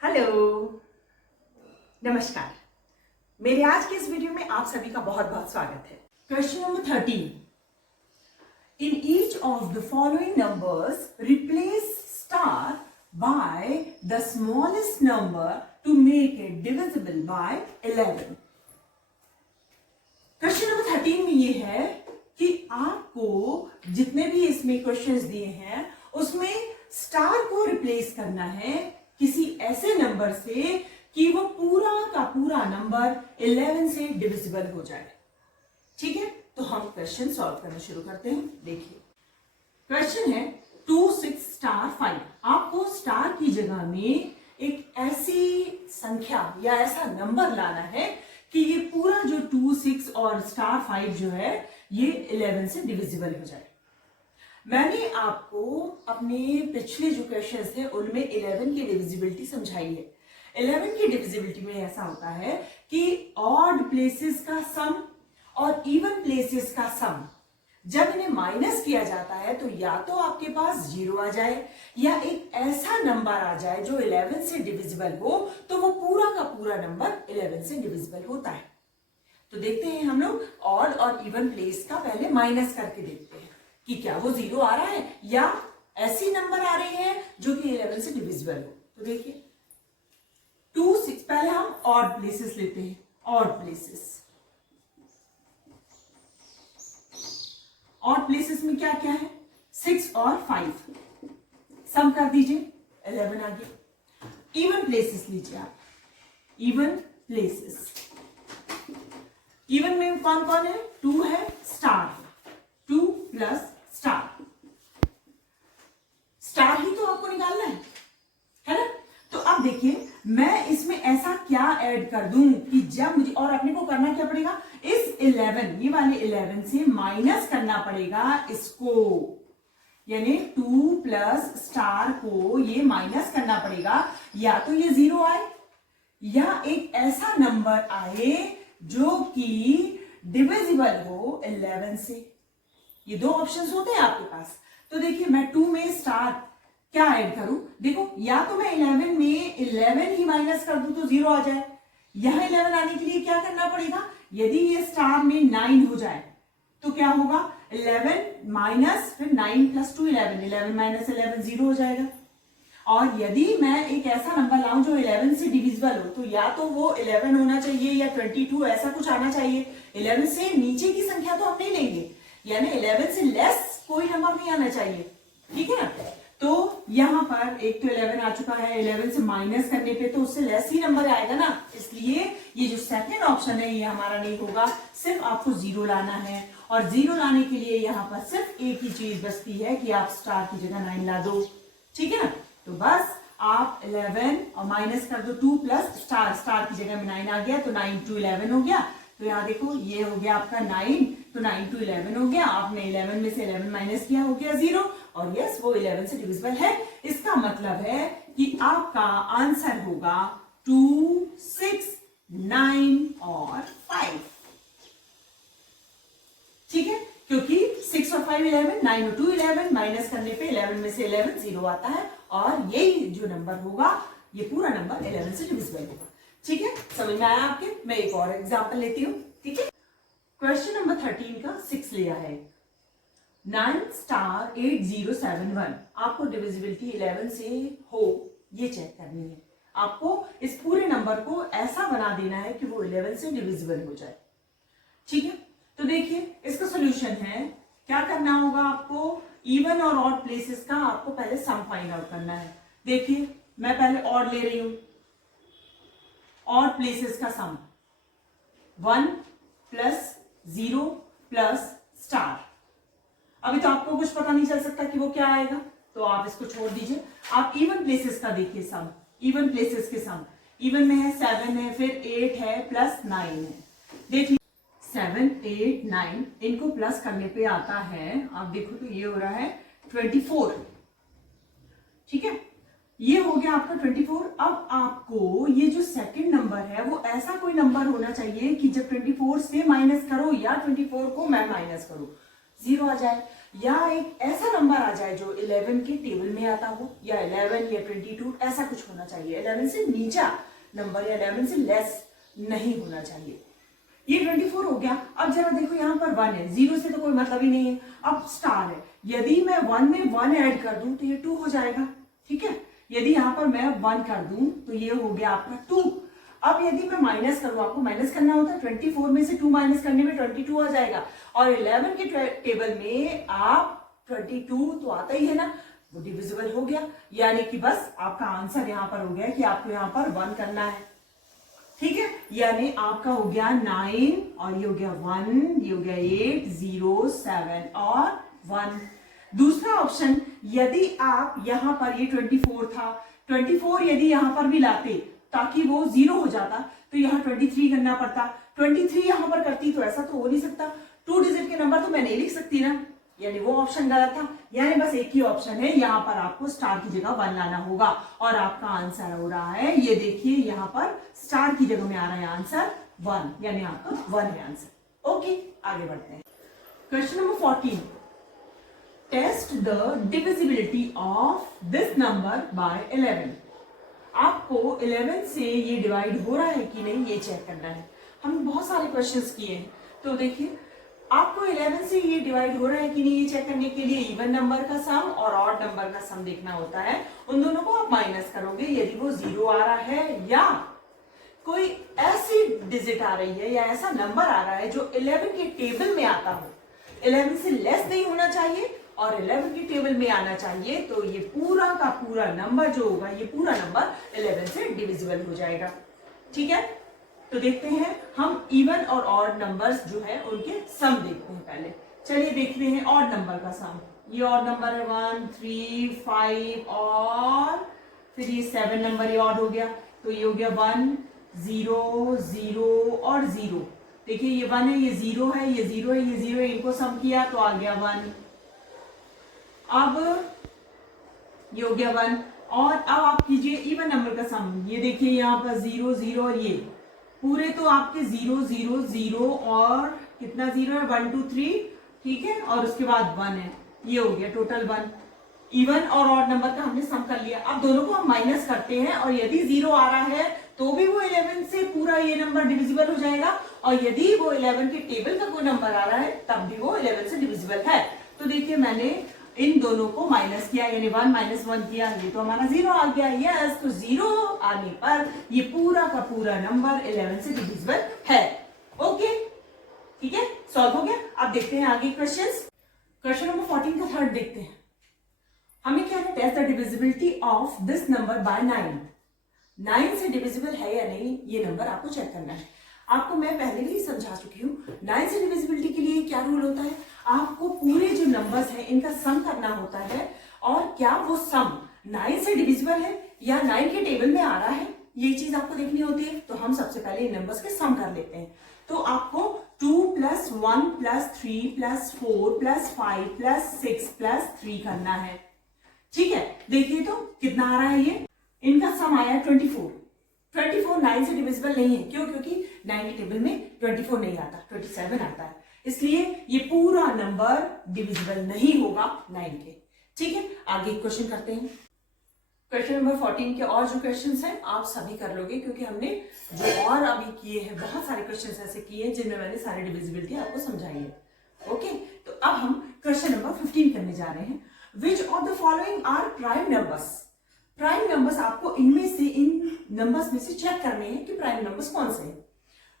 Hello, नमस्कार। मेरे आज के इस वीडियो में आप सभी का बहुत बहुत स्वागत है। Question number 13। In each of the following numbers replace star by the smallest number two make it divisible by 11। Question number 13 में ये है कि आपको जितने भी इसमें क्वेश्चंस दिए हैं उसमें स्टार को रिप्लेस करना है किसी ऐसे नंबर से कि वो पूरा का पूरा नंबर 11 से डिविजिबल हो जाए। ठीक है, तो हम क्वेश्चन सॉल्व करना शुरू करते हैं। देखिए, क्वेश्चन है 2 6 स्टार 5। आपको स्टार की जगह में एक ऐसी संख्या या ऐसा नंबर लाना है कि ये पूरा जो 2 6 और स्टार 5 जो है ये 11 से डिविजिबल हो जाए। मैंने आपको अपने पिछले जो क्वेश्चंस थे उनमें 11 की डिविजिबिलिटी समझाई है। 11 की डिविजिबिलिटी में ऐसा होता है कि ऑड प्लेसेस का सम और इवन प्लेसेस का सम जब इन्हें माइनस किया जाता है तो या तो आपके पास 0 आ जाए या एक ऐसा नंबर आ जाए जो 11 से डिविजिबल हो, तो वो पूरा का पूरा नंबर 11 से डिविजिबल होता है। तो देखते हैं हम लोग ऑड और इवन प्लेस का पहले माइनस करके देखते हैं कि क्या वो 0 आ रहा है या ऐसी नंबर आ रही है जो कि 11 से डिविजिबल हो। तो देखिए 2 6, पहले हम ऑड प्लेसेस लेते हैं। ऑड प्लेसेस में क्या क्या है? 6 और 5 सम कर दीजिए, 11 आ गया। इवन प्लेसेस लीजिए आप। इवन में कौन कौन है? 2 है, स्टार है। 2 प्लस स्टार ही तो आपको निकालना है ना? तो अब देखिए मैं इसमें ऐसा क्या ऐड कर दूं कि जब मुझे, और अपने को करना क्या पड़ेगा, इस 11 ये वाले 11 से माइनस करना पड़ेगा इसको, यानी 2 प्लस स्टार को ये माइनस करना पड़ेगा। या तो ये 0 आए या एक ऐसा नंबर आए जो कि डिविजिबल हो 11 से। ये दो ऑप्शंस होते हैं आपके पास। तो देखिए मैं 2 में स्टार क्या ऐड करूं? देखो या तो मैं 11 में 11 ही माइनस कर दूं तो 0 आ जाए। यहां 11 आने के लिए क्या करना पड़ेगा? यदि ये स्टार में 9 हो जाए तो क्या होगा? 11 माइनस फिर 9 प्लस 2 11, 11 माइनस 11 0 हो जाएगा। और यदि मैं एक ऐसा नंबर लाऊं जो 11 से डिविजिबल हो तो या तो वो 11 होना चाहिए या 22 ऐसा कुछ आना चाहिए। 11 से नीचे की संख्या तो हम नहीं लेंगे, यानी 11 से लेस कोई नंबर नहीं आना चाहिए। ठीक है ना? तो यहां पर एक तो 11 आ चुका है, 11 से माइनस करने पे तो उससे लेस ही नंबर आएगा ना, इसलिए ये जो सेकंड ऑप्शन है ये हमारा नहीं होगा। सिर्फ आपको 0 लाना है और 0 लाने के लिए यहां पर सिर्फ एक ही चीज बचती है कि आप स्टार की जगह 9 ला दो। ठीक है ना? तो बस आप 11 और माइनस कर दो 2 प्लस स्टार की जगह में 9 आ गया तो 9 to 11 हो गया। तो यहाँ देखो ये हो गया आपका 9, तो 9 to 11 हो गया। आपने 11 में से 11 माइनस किया, हो गया 0। और यस वो 11 से डिविजिबल है। इसका मतलब है कि आपका आंसर होगा 2 6 9 और 5। ठीक है, क्योंकि 6 और 5 11, 9 और 2 11, माइनस करने पे 11 में से 11 0 आता है और यही जो नंबर होगा ये पूरा नंबर 11 से डिविजिबल होगा। ठीक है, समझ में आया आपके? मैं एक और एग्जांपल लेती हूँ। ठीक है, क्वेश्चन नंबर 13 का 6 लिया है। 9 स्टार 8071। आपको डिविजिबिलिटी 11 से हो ये चेक करनी है। आपको इस पूरे नंबर को ऐसा बना देना है कि वो 11 से डिविजिबल हो जाए। ठीक है, तो देखिए इसका सोल्यूशन है, क्या करना होगा आपको? इवन और ऑड प्लेसेस का आपको पहले सम फाइंड आउट करना है। देखिए मैं पहले ऑड ले रही हूं। ऑड प्लेसेस का सम 1 प्लस 0 प्लस स्टार। अभी तो आपको कुछ पता नहीं चल सकता कि वो क्या आएगा, तो आप इसको छोड़ दीजिए। आप इवन प्लेसेस का देखिए सम। इवन प्लेसेस के सम, इवन में है 7 है, फिर 8 है, प्लस 9 है। देखिए 7 8 9 इनको प्लस करने पे आता है, आप देखो तो ये हो रहा है 24। ठीक है, ये हो गया आपका 24। अब आपको ये जो सेकंड नंबर है वो ऐसा कोई नंबर होना चाहिए कि जब 24 से माइनस करो या 24 को मैं माइनस करूं 0 आ जाए। या एक ऐसा नंबर आ जाए जो 11 के टेबल में आता हो, या 11 या 22, ऐसा कुछ होना चाहिए। 11 से नीचा नंबर या 11 से लेस नहीं होना चाहिए। ये 24 हो गया। अब जरा देखो यहाँ पर 1 है, 0 से तो कोई मतलब ही नहीं है। अब स्टार है, यदि मैं 1 में 1 ऐड कर दूं तो ये 2 हो जाएगा, ठीक है। यदि यहाँ पर मैं 1 कर दूं तो ये हो गया आपका 2। अब यदि मैं माइनस करूं, आपको माइनस करना होता है, 24 में से 2 माइनस करने में 22 आ जाएगा, और 11 के टेबल में आप 22 तो आता ही है ना, वो डिविजिबल हो गया। यानी कि बस आपका आंसर यहाँ पर हो गया कि आपको यहाँ पर 1 करना है, ठीक है। यानी आपका हो गया 9 और ये हो गया 1, ये हो गया 8, 0, 7 और 1। दूसरा ऑप्शन, यदि आप यहां पर, ये 24 था, 24 यदि यहां पर भी लाते ताकि वो 0 हो जाता तो यहां 23 करना पड़ता, 23 यहां पर करती तो ऐसा तो हो नहीं सकता, 2 डिजिट के नंबर तो मैं नहीं लिख सकती ना, यानी वो ऑप्शन गलत था। यानी बस एक ही ऑप्शन है, यहां पर आपको स्टार की जगह 1 लाना होगा, और आपका आंसर हो रहा है, ये देखिए यहां पर स्टार की जगह में आ रहा है आंसर 1, यानी आपका 1 है आंसर। ओके, आगे बढ़ते हैं। Question number 14, test the divisibility of this number by 11। आपको 11 से ये डिवाइड हो रहा है कि नहीं ये चेक करना है। हमने बहुत सारे क्वेश्चंस किए हैं, तो देखिए आपको 11 से ये डिवाइड हो रहा है कि नहीं ये चेक करने के लिए इवन नंबर का सम और ऑड नंबर का सम देखना होता है। उन दोनों को आप माइनस करोगे, यदि वो 0 आ रहा है या कोई ऐसी डिजिट आ रही है या ऐसा नंबर आ रहा है जो 11 के टेबल में आता हो, 11 से लेस नहीं होना चाहिए और 11 के टेबल में आना चाहिए, तो ये पूरा का पूरा नंबर जो होगा, ये पूरा नंबर 11 से डिविजिबल हो जाएगा, ठीक है। तो देखते हैं हम इवन और ऑड नंबर्स जो है उनके सम देखते हैं पहले। चलिए देखते हैं ऑड नंबर का सम। ये ऑड नंबर है 1, 3, 5 और फिर ये 7 नंबर ये ऑड हो गया, तो ये हो गया 1, 0, 0 और 0। देखिए ये 1 है, ये 0 है, ये 0 है, ये 0 है, इनको सम किया तो आ गया 1। अब ये हो गया 1, और अब आप कीजिए इवन नंबर का सम। ये देखिए यहाँ पर 0, 0 और ये पूरे तो आपके 0, 0, 0 और कितना 0 है, 1, 2, 3, ठीक है, और उसके बाद 1 है, ये हो गया टोटल 1। इवन और ऑड नंबर का हमने सम कर लिया। अब दोनों को हम माइनस करते हैं, और यदि 0 आ रहा है तो भी वो 11 से पूरा ये नंबर डिविजिबल हो जाएगा, और यदि वो 11 के टेबल का कोई नंबर आ रहा है तब भी वो 11 से डिविजिबल है। तो देखिए मैंने इन दोनों को माइनस किया, यानी 1 - 1 किया, ये तो हमारा 0 आ गया। यस, तो 0 आने पर ये पूरा का पूरा नंबर 11 से डिविजिबल है। ओके, ठीक है, सॉल्व हो गया। अब देखते हैं आगे क्वेश्चंस। क्वेश्चन नंबर 14 का थर्ड देखते हैं। हमें क्या है, test the divisibility of this number by 9। 9 से डिविजिबल है या नहीं ये नंबर आपको चेक करना है। आपको मैं पहले भी समझा चुकी हूँ, 9 से डिविजिबिलिटी के लिए क्या रूल होता है, आपको पूरे जो नंबर्स हैं इनका सम करना होता है, और क्या वो सम 9 से डिविजिबल है या 9 के टेबल में आ रहा है, ये चीज आपको देखनी होती है। तो हम सबसे पहले इन नंबर्स के सम कर लेते हैं। तो आपको 2 + 1 + 3 + 4 + 5 + 6 + 3 करना है, ठीक है। देखिए तो कितना आ रहा है, ये इनका सम आया 24। 24 9 से डिविजिबल नहीं है, क्यों, क्योंकि 9 के टेबल में 24 नहीं आता, 27 आता है, इसलिए ये पूरा नंबर डिविजिबल नहीं होगा 9 के, ठीक है। आगे क्वेश्चन करते हैं। क्वेश्चन नंबर 14 के और जो क्वेश्चंस हैं आप सभी कर लोगे, क्योंकि हमने जो और अभी किए हैं बहुत सारे क्वेश्चंस ऐसे किए हैं जिनमें मैंने सारी डिविजिबिलिटी आपको समझाई है। ओके, तो अब हम क्वेश्चन नंबर 15 करने जा रहे हैं। Which of the following are prime numbers. Prime numbers आपको इनमें से, इन नंबर्स में से चेक करने हैं कि प्राइम नंबर्स कौन से हैं।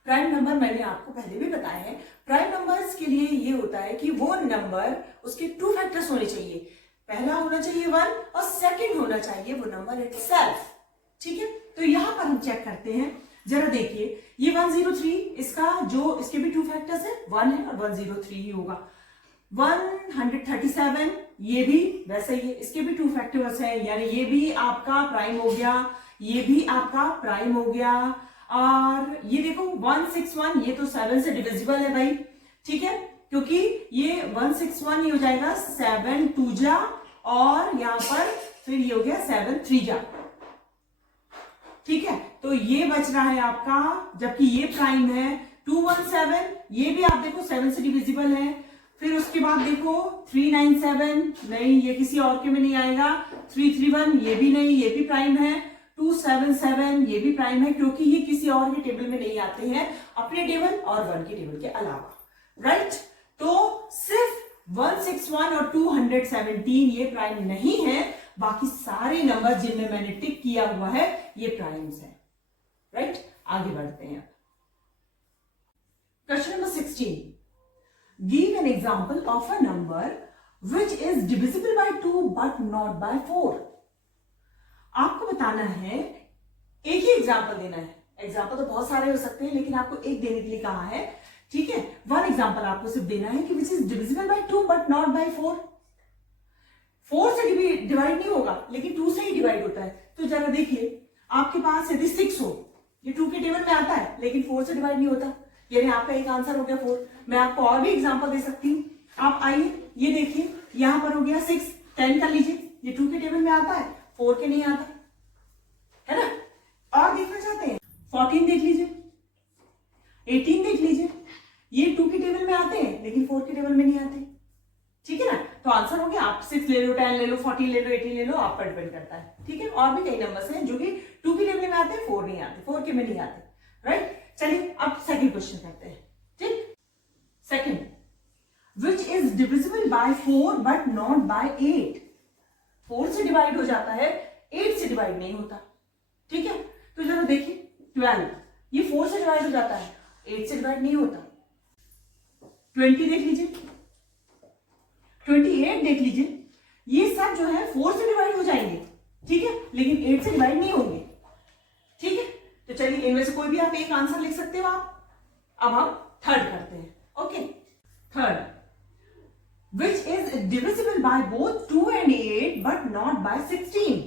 प्राइम नंबर मैंने आपको पहले भी बताया है, प्राइम नंबर्स के लिए ये होता है कि वो नंबर, उसके 2 फैक्टर्स होने चाहिए, पहला होना चाहिए 1 और सेकंड होना चाहिए वो नंबर इटसेल्फ, ठीक है। तो यहां पर हम चेक करते हैं, जरा देखिए ये 103, इसका जो, इसके भी 2 फैक्टर्स है, 1 है और 103 ही होगा। 137 ये भी वैसे ही है, इसके भी 2 फैक्टर्स है, यानी ये भी आपका प्राइम हो गया, ये भी आपका प्राइम हो गया। और ये देखो 161, ये तो 7 से डिविजिबल है भाई, ठीक है, क्योंकि ये 161 ही हो जाएगा, 7 2 जा, और यहां पर फिर ये हो गया 7 3 जा, ठीक है। तो ये बच रहा है आपका, जबकि ये प्राइम है 217, ये भी आप देखो 7 से डिविजिबल है, फिर उसके बाद देखो 397, नहीं ये किसी और के में नहीं आएगा। 331 ये भी नहीं, ये भी प्राइम है। 277 ये भी प्राइम है, क्योंकि ये किसी और के टेबल में नहीं आते हैं अपने टेबल और 1 के टेबल के अलावा, राइट। तो सिर्फ 161 और 217 ये प्राइम नहीं है, बाकी सारे नंबर जिनमें मैंने टिक किया हुआ है ये प्राइम्स है, राइट। आगे बढ़ते हैं। Question number 16, give an example of a number which is divisible by 2 but not by 4। आपको बताना है, एक ही एग्जांपल देना है। एग्जांपल तो बहुत सारे हो सकते हैं, लेकिन आपको एक देने के लिए कहा है, ठीक है। 1 एग्जांपल आपको सिर्फ देना है कि which is divisible by 2 but not by 4। 4 से डिवाइड नहीं होगा, लेकिन 2 से ही डिवाइड होता है। तो जरा देखिए, आपके पास यदि 6 हो, ये 2 के टेबल में आता है, लेकिन 4 से डिवाइड नहीं होता, यानी आपका एक आंसर हो गया 4। मैं आपको और भी एग्जांपल दे सकती हूँ। आप आइए, ये देखिए, यहां पर हो गया 6, 10 कर लीजिए, ये 2 के टेबल में आता है, 4 के नहीं आता, है ना। और देखना चाहते हैं, 14 देख लीजिए, 18 देख लीजिए, ये 2 के टेबल में आते हैं, लेकिन 4 के टेबल में नहीं आते, ठीक है ना। तो आंसर हो गया, आप 6 ले लो, 10 ले लो, 14 ले लो, 18 ले लो, आप पर डिपेंड करता है, ठीक है। और भी कई नंबर्स हैं जो कि 2 के टेबल में आते हैं, 4 नहीं आते, 4 के में नहीं आते, राइट। चलिए अब सेकंड क्वेश्चन करते हैं, ठीक। Second, which is divisible by 4 but not by 8। 4 से डिवाइड हो जाता है, 8 से डिवाइड नहीं होता, ठीक है। तो जरा देखिए, 12 ये 4 से डिवाइड हो जाता है, 8 से डिवाइड नहीं होता। 20 देख लीजिए, 28 देख लीजिए, ये सब जो है 4 से डिवाइड हो जाएंगे, ठीक है, लेकिन 8 से डिवाइड नहीं होंगे, ठीक है। तो चलिए, इनमें से कोई भी आप एक आंसर लिख सकते हो आप। अब हम थर्ड करते हैं, okay. Third, which is divisible by both 2 and 8 but not by 16।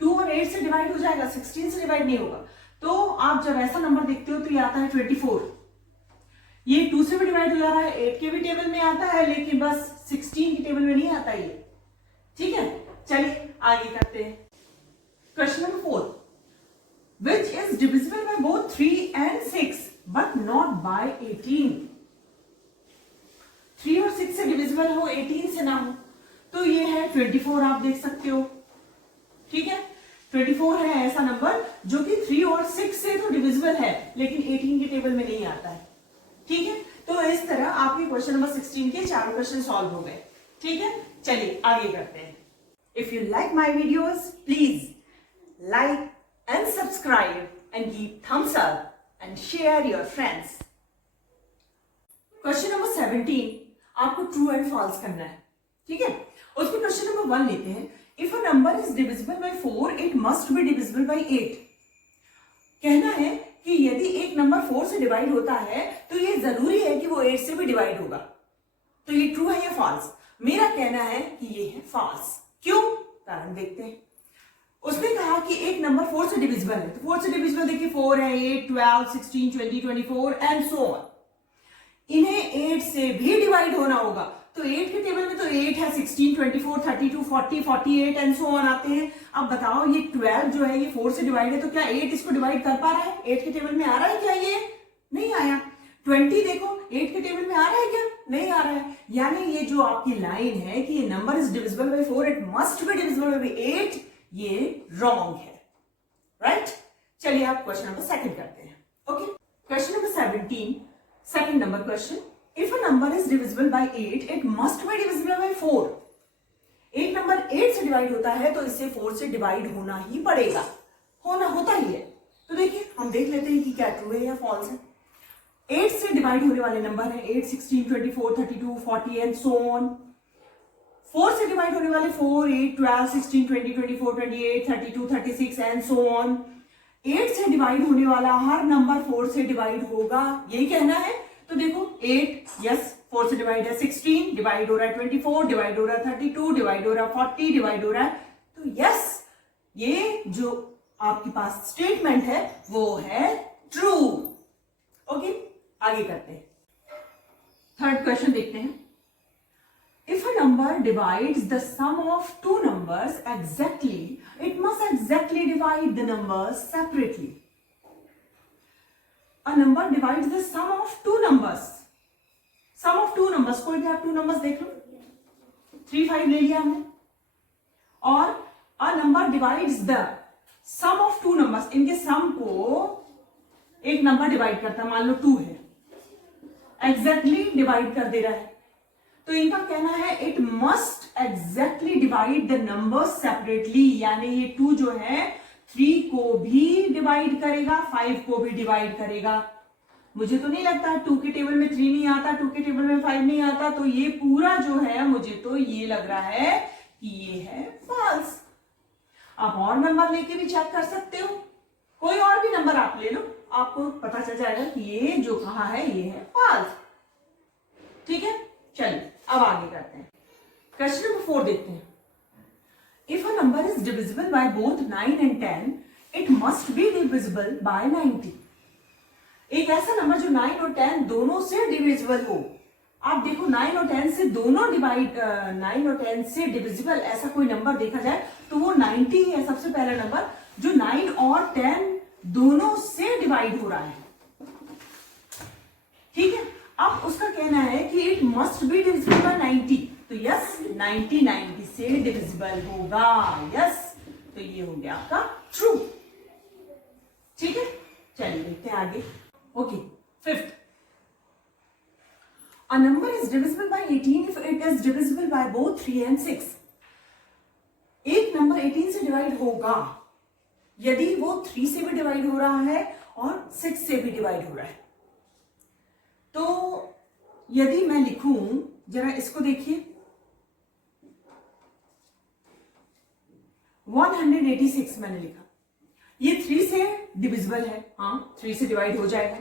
2 और 8 से डिवाइड हो जाएगा, 16 से डिवाइड नहीं होगा। तो आप जब ऐसा नंबर देखते हो तो ये आता है 24। ये 2 से भी डिवाइड हो जा रहा है, 8 के भी टेबल में आता है, लेकिन बस 16 के टेबल में नहीं आता ये, ठीक है। चलिए आगे करते हैं। Question number 4, which is divisible by both 3 and 6 but not by 18। 3 और 6 से डिविजिबल हो, 18 से ना हो, तो ये है 24, आप देख सकते हो, ठीक है। 24 है ऐसा नंबर जो कि 3 और 6 से तो डिविजिबल है, लेकिन 18 के टेबल में नहीं आता है, ठीक है। तो इस तरह आपके क्वेश्चन नंबर 16 के चारों क्वेश्चन सॉल्व हो गए, ठीक है। चलिए आगे करते हैं। If you like my videos, please like and subscribe and give thumbs up and share your friends। Question number 17 आपको ट्रू एंड फॉल्स करना है, ठीक है। उसमें क्वेश्चन नंबर 1 लेते हैं। If a number is divisible by 4 it must be divisible by 8। कहना है कि यदि एक नंबर 4 से डिवाइड होता है तो ये जरूरी है कि वो 8 से भी डिवाइड होगा। तो ये ट्रू है या फॉल्स? मेरा कहना है कि ये है फॉल्स। क्यों? कारण देखते हैं। उसने कहा कि एक नंबर 4 से डिविजिबल है, तो 4 से डिविजिबल देखिए 4 है, 8, 12, 16, 20, 24 एंड सो ऑन। इन्हें 8 से भी डिवाइड होना होगा, तो 8 के टेबल में तो 8 है, 16, 24, 32, 40, 48 एंड सो ऑन आते हैं। अब बताओ ये 12 जो है ये 4 से डिवाइड है, तो क्या 8 इसको डिवाइड कर पा रहा है? 8 के टेबल में आ रहा है क्या? ये नहीं आया। 20 देखो 8 के टेबल में आ रहा है क्या? नहीं आ रहा है। यानी ये जो आपकी लाइन है कि ये number is divisible by 4 it must be divisible by 8, ये रॉन्ग है, राइट। चलिए आप क्वेश्चन नंबर 2 करते हैं, okay. Question number 17, second number question. If a number is divisible bye 8 it must be divisible by 4। एक नंबर 8 से divide होता है तो इससे 4 से डिवाइड होना ही पड़ेगा, होता ही है। तो देखिए हम देख लेते हैं कि क्या ट्रू है या फॉल्स है। 8 से डिवाइड होने वाले नंबर है 8, 16, 24, 32, 40 एंड सो ऑन। 4 से डिवाइड होने वाले 4, 8, 12, 16, 20, 24, 28, 32, 36 एंड सो ऑन। 8 से डिवाइड होने वाला हर नंबर 4 से डिवाइड होगा, यही कहना है। तो देखो 8 यस 4 से डिवाइड है, 16 डिवाइड हो रहा है, 24 डिवाइड हो रहा है, 32 डिवाइड हो रहा है, 40 डिवाइड हो रहा है। तो यस ये जो आपके पास स्टेटमेंट है वो है ट्रू, ओके। आगे करते हैं, थर्ड क्वेश्चन देखते हैं। If a number divides the sum of two numbers exactly, it must exactly divide the numbers separately. A number divides the sum of two numbers. Sum of two numbers, कोई भी आप two numbers देख लो, 3 5 ले लिया हमने, और a number divides the sum of two numbers, इनके sum को एक नंबर डिवाइड करता है, मान लो 2 है, एग्जैक्टली डिवाइड कर दे रहा है, तो इनका कहना है it must exactly divide the numbers separately, यानी ये 2 जो है 3 को भी डिवाइड करेगा, 5 को भी डिवाइड करेगा। मुझे तो नहीं लगता 2 के टेबल में 3 नहीं आता, 2 के टेबल में 5 नहीं आता, तो ये पूरा जो है मुझे तो ये लग रहा है कि ये है फॉल्स। आप और नंबर लेके भी चेक कर सकते हो, कोई और भी नंबर आप ले लो, आपको पता चल जाएगा कि ये जो कहा है ये है फॉल्स। ठीक है, चलिए अब आगे करते हैं। क्वेश्चन नंबर 4 देखते हैं। If a number is divisible by both 9 and 10, it must be divisible by 90। एक ऐसा नंबर जो 9 और 10 दोनों से डिविजिबल हो। आप देखो 9 और 10 से दोनों डिवाइड, 9 और 10 से डिविजिबल ऐसा कोई नंबर देखा जाए तो वो 90 है सबसे पहला नंबर, जो 9 और 10 दोनों से डिवाइड हो रहा है। ठीक है, अब उसका कहना है कि it must be divisible by 90, तो यस 90 से डिविजिबल होगा, यस, तो ये हो गया आपका ट्रू। ठीक है, चलिए देखते हैं आगे। Okay, 5th, a number is divisible by 18 if it is divisible by both 3 and 6। एक नंबर 18 से डिवाइड होगा यदि वो 3 से भी डिवाइड हो रहा है और 6 से भी डिवाइड हो रहा है। तो यदि मैं लिखूं, जरा इसको देखिए, 186 मैंने लिखा, ये 3 से डिविजिबल है, हाँ 3 से डिवाइड हो जाएगा,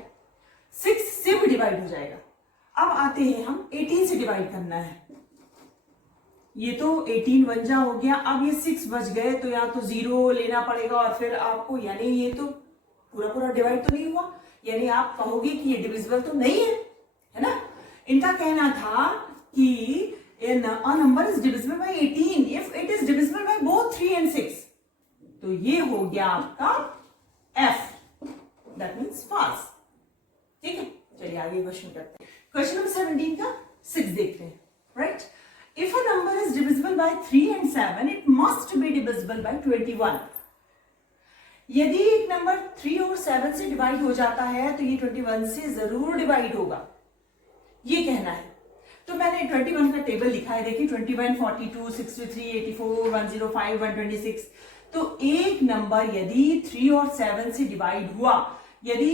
6 से भी डिवाइड हो जाएगा। अब आते हैं हम 18 से डिवाइड करना है, ये तो 18 1 जा हो गया, अब ये 6 बच गए तो या तो 0 लेना पड़ेगा और फिर आपको, यानी ये तो पूरा डिवाइड तो नहीं हुआ, यानी आप कहोगे कि ये डिविजिबल तो नहीं है ना। इनका कहना था कि a number is divisible by 18 if it is divisible by both 3 and 6, तो ये हो गया आपका F, that means false। ठीक है, चलिए आगे क्वेश्चन करते हैं। क्वेश्चन नंबर 17 का 6 देखते हैं, right. If a number is divisible bye 3 and 7, it must be divisible by 21। यदि एक नंबर 3 और 7 से डिवाइड हो जाता है तो ये 21 से जरूर डिवाइड होगा, ये कहना है। तो मैंने 21 का टेबल लिखा है, देखिए 21, 42, 63, 84, 105, 126। तो एक नंबर यदि 3 और 7 से डिवाइड हुआ, यदि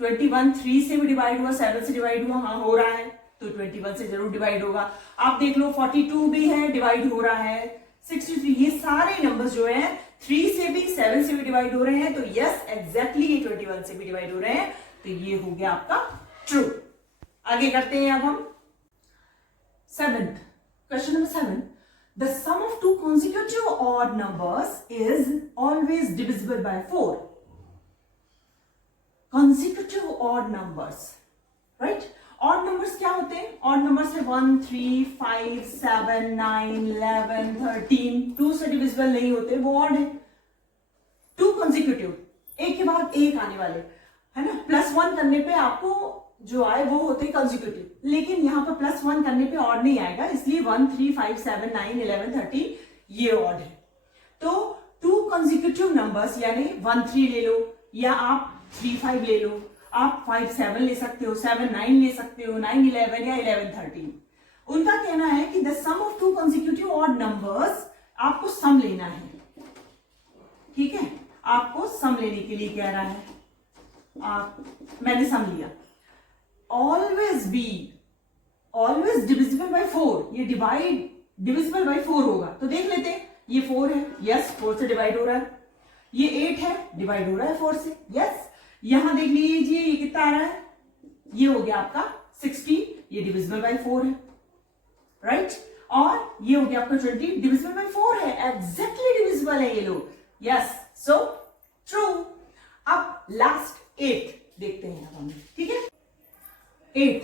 21 3 से भी डिवाइड हुआ, 7 से डिवाइड हुआ, हाँ हो रहा है, तो 21 से जरूर डिवाइड होगा। आप देख लो 42 भी है, डिवाइड हो रहा है, 63, ये सारे नंबर्स जो हैं 3 से भी 7 से भी डिवाइड हो रहे हैं, तो यस एग्जैक्टली ये 21 से भी डिवाइड हो रहे हैं, तो ये हो गया आपका ट्रू। आगे करते हैं अब हम 7th, question number 7। The sum of two consecutive odd numbers is always divisible by 4। Consecutive odd numbers, right? Odd numbers क्या होते हैं? Odd numbers है 1, 3, 5, 7, 9, 11, 13। 2 से divisible नहीं होते, वो odd है। 2 consecutive, एक के बाद एक आने वाले, है ना। +1 करने पे आपको जो आए वो होते हैं कंसेक्यूटिव, लेकिन यहाँ पर +1 करने पे ऑड नहीं आएगा, इसलिए 1, 3, 5, 7, 9, 11, 13 ये ऑड है। तो 2 कंसेक्यूटिव नंबर्स यानी 1, 3 ले लो, या आप 3, 5 ले लो, आप 5, 7 ले सकते हो, 7, 9 ले सकते हो, 9, 11 या 11, 13। उनका कहना है कि the sum of 2 consecutive odd numbers, आपको सम लेना है, ठीक है, आपको सम लेने के लिए कह रहा है। मैंने सम लिया, ऑलवेज डिविजिबल बाय 4, ये डिविजिबल बाय 4 होगा, तो देख लेते हैं, ये 4 है, यस 4 से डिवाइड हो रहा है, ये 8 है, डिवाइड हो रहा है 4 से, यस। यहां देख लीजिए ये कितना आ रहा है, ये हो गया आपका 60, ये डिविजिबल बाय 4 है, राइट। और ये हो गया आपका 20, डिविजिबल बाय 4 है, एग्जैक्टली डिविजिबल है ये लोग, यस, सो ट्रू। अब लास्ट 8 देखते हैं हम, ठीक है। 8,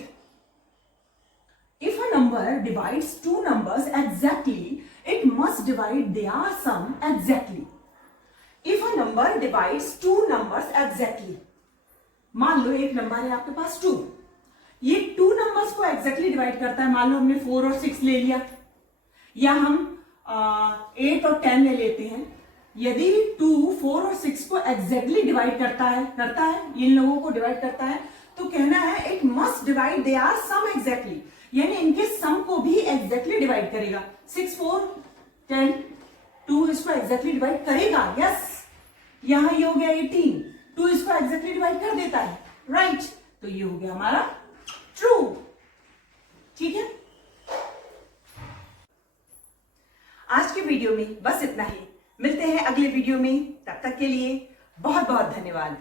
if a number divides 2 numbers exactly, it must divide their sum exactly। if a number divides 2 numbers exactly, मान लो एक नंबर है आपके पास 2, ये 2 नंबर्स को एग्जैक्टली डिवाइड करता है। मान लो हमने 4 और 6 ले लिया, या हम 8 और 10 ले लेते हैं। यदि 2 4 और 6 को एग्जैक्टली डिवाइड करता है इन लोगों को डिवाइड करता है, तो कहना है it must divide their sum exactly, यानी इनके सम को भी एग्जैक्टली डिवाइड करेगा। 6 4 10 2 इसको एग्जैक्टली डिवाइड करेगा। यस, यहां ये हो गया 18, 2 इसको एग्जैक्टली डिवाइड कर देता है, राइट। तो ये हो गया हमारा ट्रू। ठीक है, आज के वीडियो में बस इतना ही। मिलते हैं अगले वीडियो में, तब तक के लिए बहुत बहुत धन्यवाद।